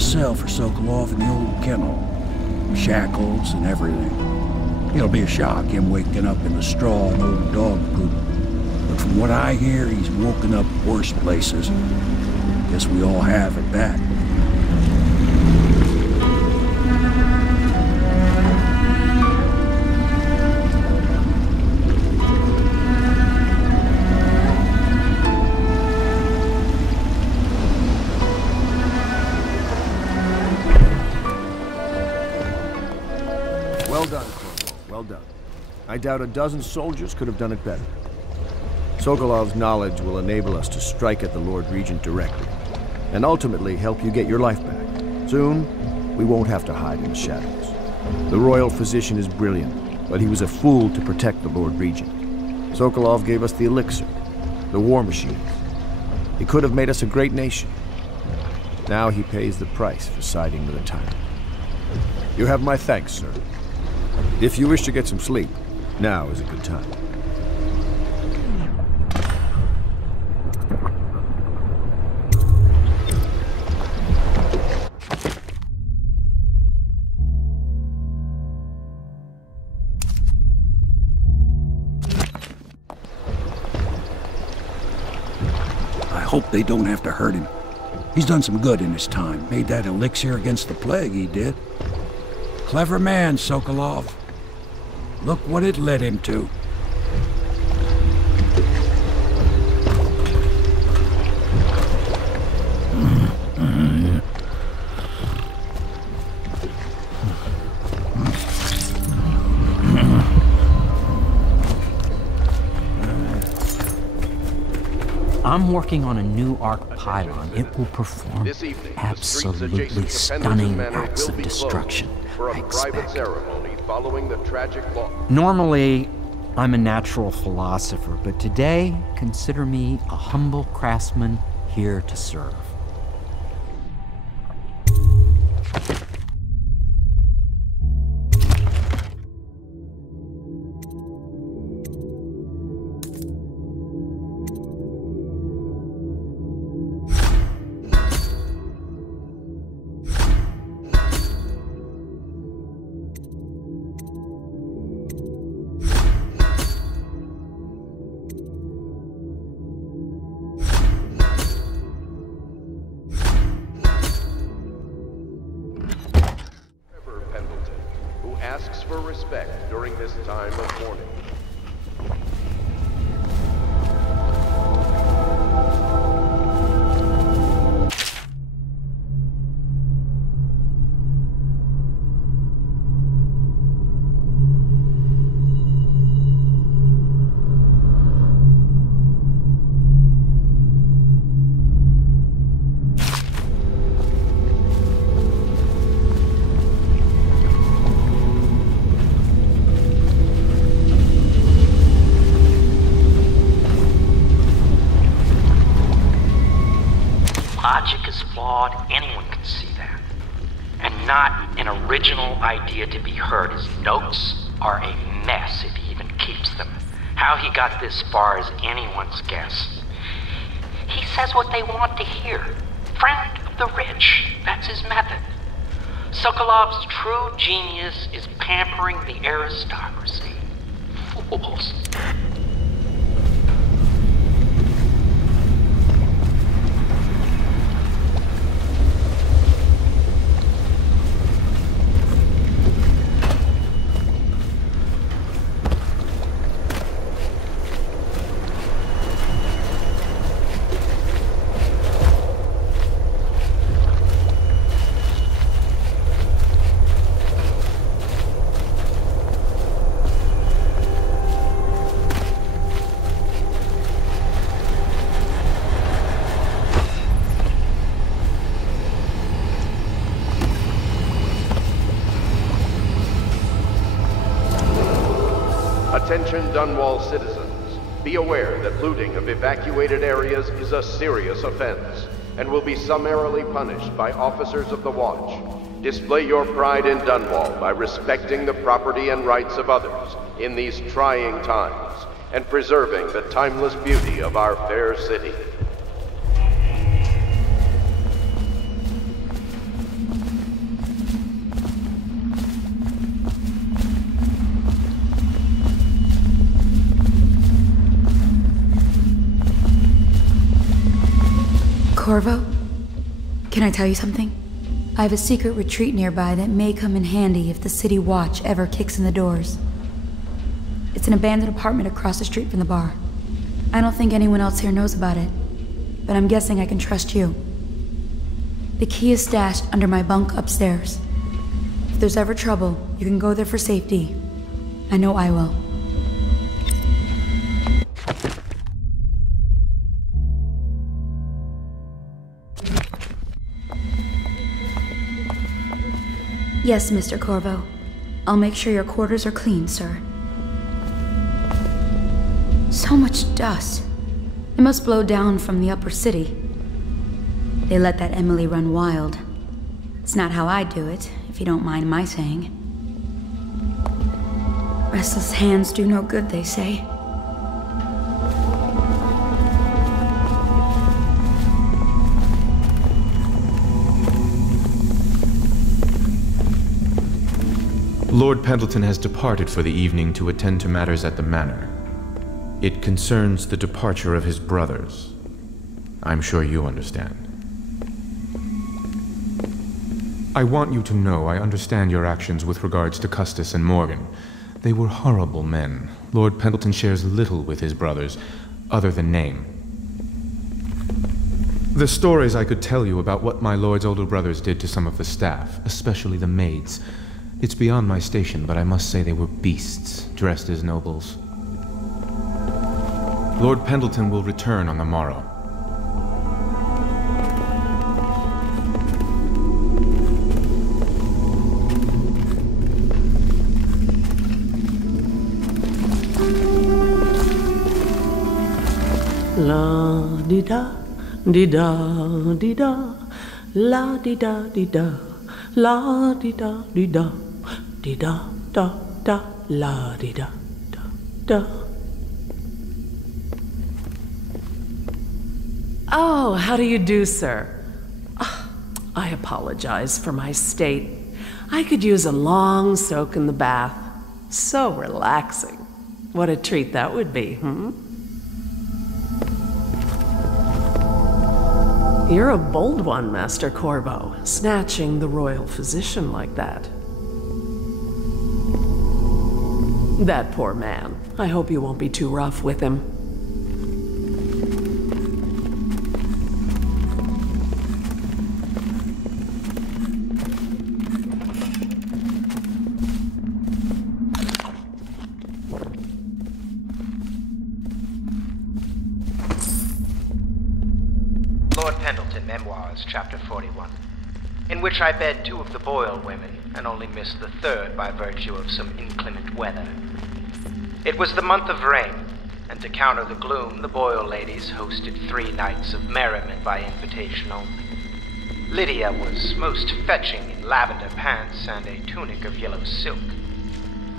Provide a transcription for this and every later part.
a cell for Sokolov in the old kennel. Shackles and everything. It'll be a shock, him waking up in the straw and old dog poop. But from what I hear, he's woken up worse places. Guess we all have at that. Well done, Corporal. Well done. I doubt a dozen soldiers could have done it better. Sokolov's knowledge will enable us to strike at the Lord Regent directly, and ultimately help you get your life back. Soon, we won't have to hide in the shadows. The royal physician is brilliant, but he was a fool to protect the Lord Regent. Sokolov gave us the elixir, the war machine. He could have made us a great nation. Now he pays the price for siding with a tyrant. You have my thanks, sir. If you wish to get some sleep, now is a good time. I hope they don't have to hurt him. He's done some good in his time. Made that elixir against the plague, he did. Clever man, Sokolov. Look what it led him to. I'm working on a new arc pylon. It will perform absolutely stunning acts of destruction, I expect. Normally, I'm a natural philosopher, but today, consider me a humble craftsman here to serve. Asks for respect during this time of mourning. Logic is flawed, anyone can see that. And not an original idea to be heard. His notes are a mess if he even keeps them. How he got this far is anyone's guess. He says what they want to hear. Friend of the rich, that's his method. Sokolov's true genius is pampering the aristocracy. Fools. Attention Dunwall citizens. Be aware that looting of evacuated areas is a serious offense and will be summarily punished by officers of the Watch. Display your pride in Dunwall by respecting the property and rights of others in these trying times and preserving the timeless beauty of our fair city. Corvo, can I tell you something? I have a secret retreat nearby that may come in handy if the City Watch ever kicks in the doors. It's an abandoned apartment across the street from the bar. I don't think anyone else here knows about it, but I'm guessing I can trust you. The key is stashed under my bunk upstairs. If there's ever trouble, you can go there for safety. I know I will. Yes, Mr. Corvo. I'll make sure your quarters are clean, sir. So much dust. It must blow down from the upper city. They let that Emily run wild. It's not how I do it, if you don't mind my saying. Restless hands do no good, they say. Lord Pendleton has departed for the evening to attend to matters at the manor. It concerns the departure of his brothers. I'm sure you understand. I want you to know I understand your actions with regards to Custis and Morgan. They were horrible men. Lord Pendleton shares little with his brothers, other than name. The stories I could tell you about what my lord's older brothers did to some of the staff, especially the maids. It's beyond my station, but I must say they were beasts, dressed as nobles. Lord Pendleton will return on the morrow. La di da di da di da, la di da di da, la di da di da, di da da da, la di da da da. Oh, how do you do, sir? I apologize for my state. I could use a long soak in the bath. So relaxing. What a treat that would be, You're a bold one, Master Corvo, snatching the royal physician like that. That poor man. I hope you won't be too rough with him. Lord Pendleton Memoirs, Chapter 41, in which I bed 2 of the Boyle women and only missed the 3rd by virtue of some inclement weather. It was the month of rain, and to counter the gloom, the Boyle ladies hosted 3 nights of merriment by invitation only. Lydia was most fetching in lavender pants and a tunic of yellow silk.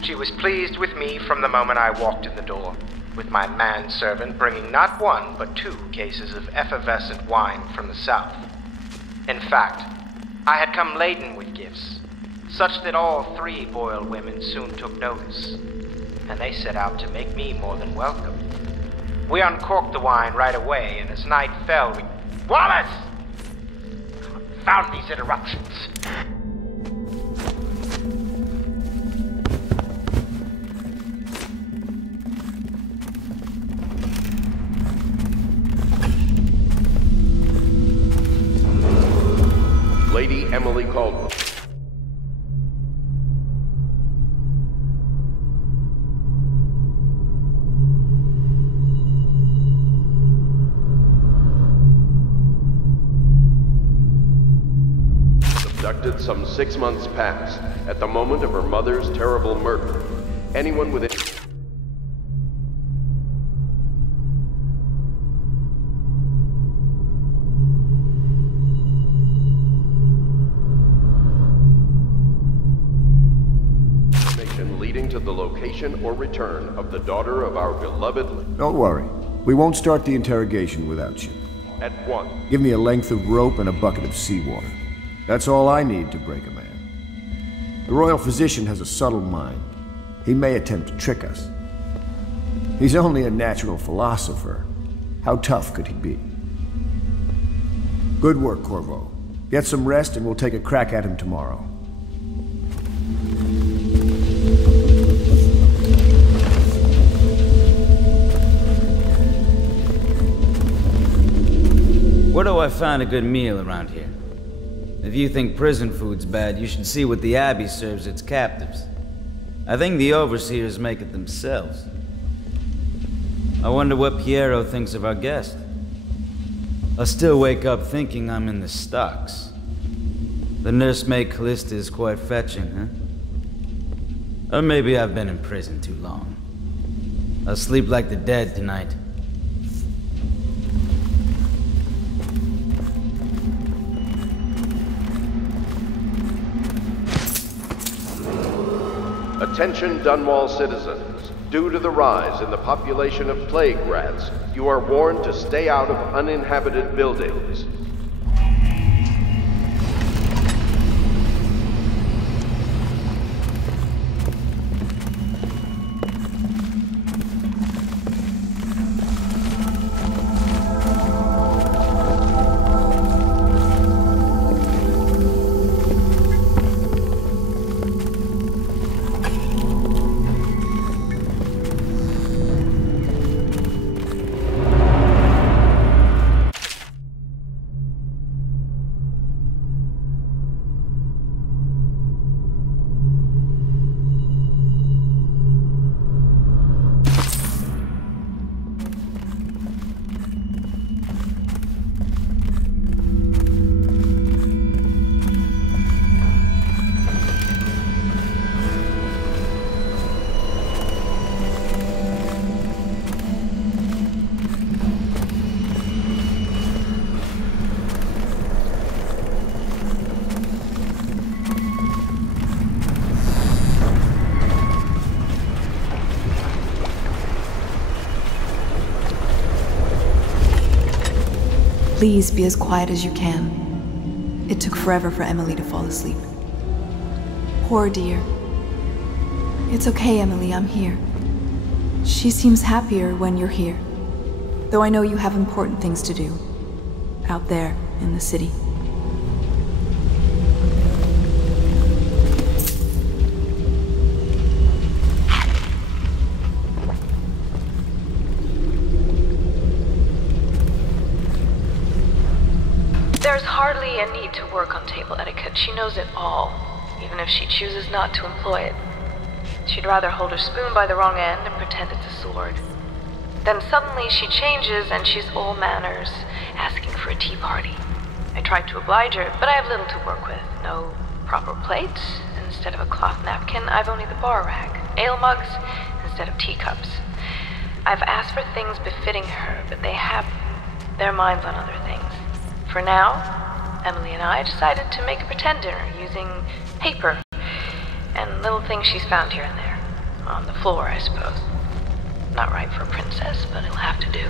She was pleased with me from the moment I walked in the door, with my manservant bringing not 1 but 2 cases of effervescent wine from the south. In fact, I had come laden with gifts, such that all 3 Boyle women soon took notice, and they set out to make me more than welcome. We uncorked the wine right away, and as night fell, we... Wallace! Confound these interruptions! Lady Emily Caldwell. Abducted some 6 months past, at the moment of her mother's terrible murder. Anyone within... leading to the location or return of the daughter of our beloved... Don't worry. We won't start the interrogation without you. At 1. Give me a length of rope and a bucket of seawater. That's all I need to break a man. The royal physician has a subtle mind. He may attempt to trick us. He's only a natural philosopher. How tough could he be? Good work, Corvo. Get some rest and we'll take a crack at him tomorrow. Where do I find a good meal around here? If you think prison food's bad, you should see what the Abbey serves its captives. I think the overseers make it themselves. I wonder what Piero thinks of our guest. I still wake up thinking I'm in the stocks. The nursemaid Callista is quite fetching, huh? Or maybe I've been in prison too long. I'll sleep like the dead tonight. Attention Dunwall citizens. Due to the rise in the population of plague rats, you are warned to stay out of uninhabited buildings. Please be as quiet as you can. It took forever for Emily to fall asleep. Poor dear. It's okay, Emily, I'm here. She seems happier when you're here. Though I know you have important things to do. Out there, in the city. There's hardly a need to work on table etiquette. She knows it all, even if she chooses not to employ it. She'd rather hold her spoon by the wrong end and pretend it's a sword. Then suddenly she changes and she's all manners, asking for a tea party. I tried to oblige her, but I have little to work with. No proper plates. Instead of a cloth napkin, I've only the bar rag. Ale mugs instead of teacups. I've asked for things befitting her, but they have their minds on other things. For now, Emily and I decided to make a pretend dinner using paper and little things she's found here and there. On the floor, I suppose. Not right for a princess, but it'll have to do.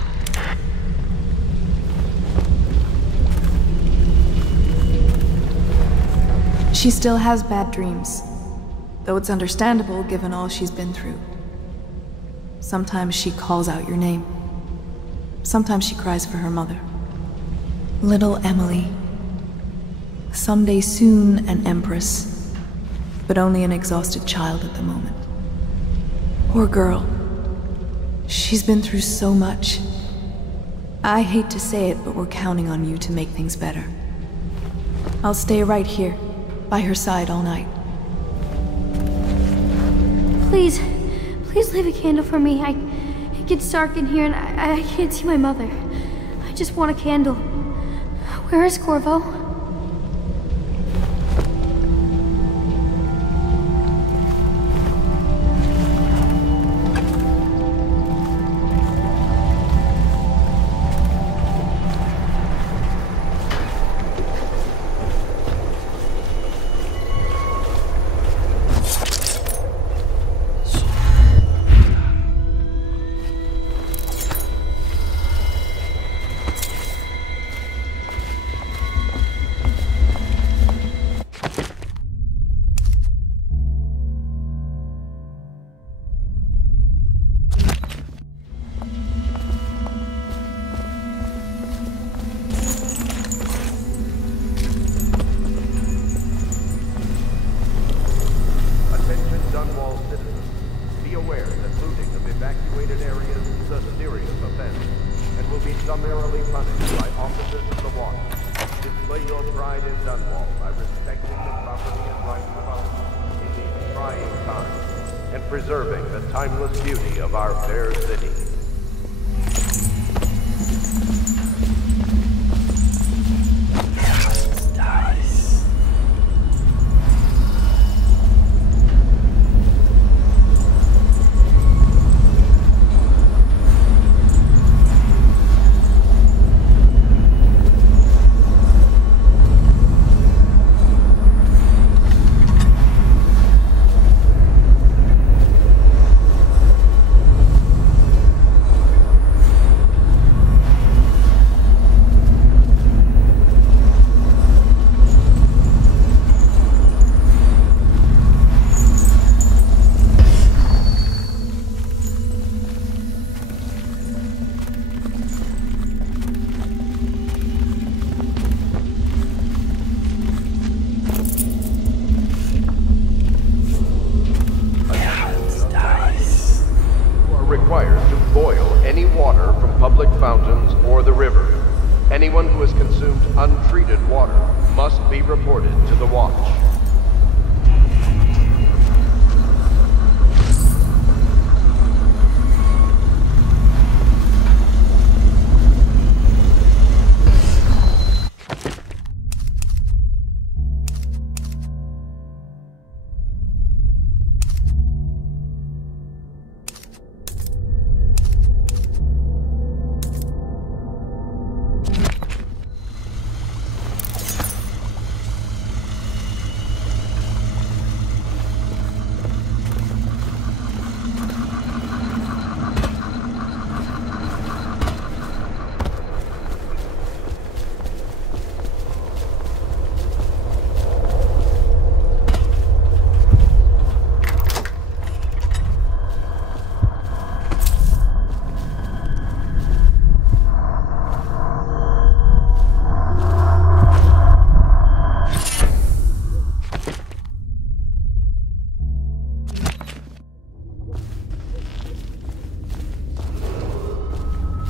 She still has bad dreams, though it's understandable given all she's been through. Sometimes she calls out your name. Sometimes she cries for her mother. Little Emily. Someday soon an empress, but only an exhausted child at the moment. Poor girl. She's been through so much. I hate to say it, but we're counting on you to make things better. I'll stay right here, by her side all night. Please leave a candle for me. It gets dark in here and I can't see my mother. I just want a candle. Where is Corvo? summarily punished by officers of the Watch. Display your pride in Dunwall by respecting the property and rights of others in these trying times, and preserving the timeless beauty of our fair city. Anyone who has consumed untreated water must be reported to the Watch.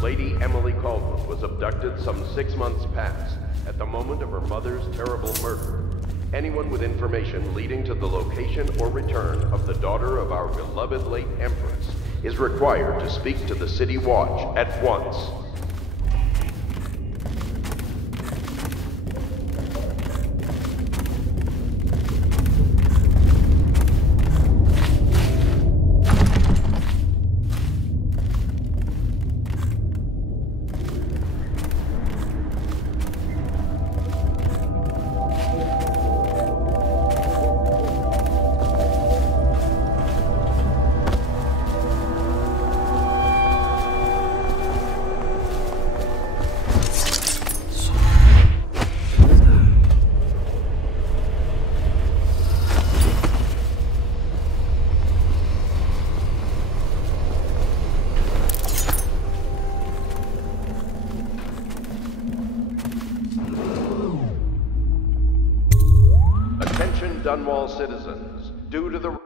Lady Emily Caldwell was abducted some 6 months past, at the moment of her mother's terrible murder. Anyone with information leading to the location or return of the daughter of our beloved late Empress is required to speak to the City Watch at once. Dunwall citizens, due to the